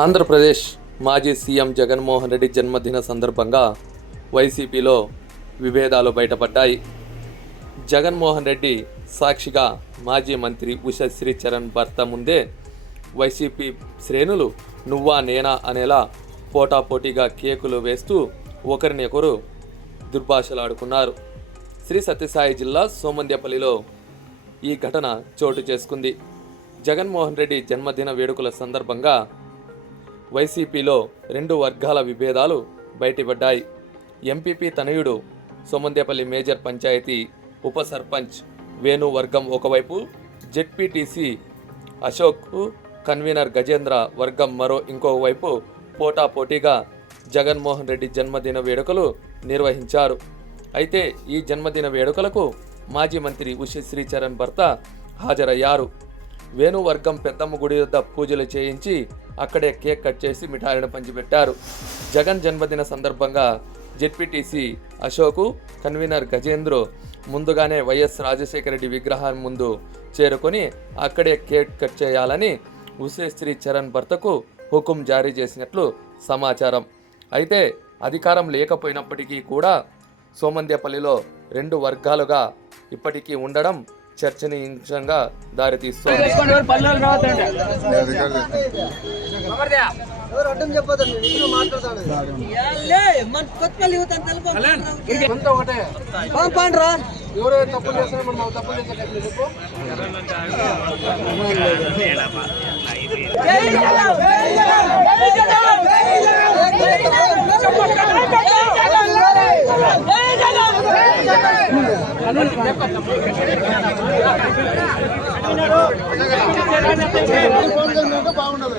ఆంధ్రప్రదేశ్ మాజీ సీఎం జగన్మోహన్ రెడ్డి జన్మదిన సందర్భంగా వైసీపీలో విభేదాలు బయటపడ్డాయి. జగన్మోహన్ రెడ్డి సాక్షిగా మాజీ మంత్రి ఉషశ్రీ చరణ్ భర్త ముందే వైసీపీ శ్రేణులు నువ్వా నేనా అనేలా పోటాపోటీగా కేకులు వేస్తూ ఒకరిని ఒకరు దుర్భాషలాడుకున్నారు. శ్రీ సత్యసాయి జిల్లా సోమంద్యపల్లిలో ఈ ఘటన చోటు చేసుకుంది. జగన్మోహన్ రెడ్డి జన్మదిన వేడుకల సందర్భంగా వైసీపీలో రెండు వర్గాల విభేదాలు బయటపడ్డాయి. ఎంపీపీ తనయుడు సోమంద్యపల్లి మేజర్ పంచాయతీ ఉప సర్పంచ్ వేణు వర్గం ఒకవైపు, జెడ్పీటీసీ అశోక్ కన్వీనర్ గజేంద్ర వర్గం మరో ఇంకోవైపు పోటాపోటీగా జగన్మోహన్ రెడ్డి జన్మదిన వేడుకలు నిర్వహించారు. అయితే ఈ జన్మదిన వేడుకలకు మాజీ మంత్రి ఉషశ్రీ చరణ్ భర్త హాజరయ్యారు. వేణు వర్గం పెద్దమ్మ గుడి వద్ద పూజలు చేయించి అక్కడే కేక్ కట్ చేసి మిఠాయిలను పంచిపెట్టారు. జగన్ జన్మదిన సందర్భంగా జెడ్పీటీసీ అశోక్ కన్వీనర్ గజేంద్ర ముందుగానే వైఎస్ రాజశేఖర రెడ్డి విగ్రహం ముందు చేరుకొని అక్కడే కేక్ కట్ చేయాలని ఉషశ్రీ చరణ్ భర్తకు హుకుం జారీ చేసినట్లు సమాచారం. అయితే అధికారం లేకపోయినప్పటికీ కూడా సోమంద్యపల్లిలో రెండు వర్గాలుగా ఇప్పటికీ ఉండడం చర్చనీయాంశంగా దారితీస్తోంది. బాగుండదు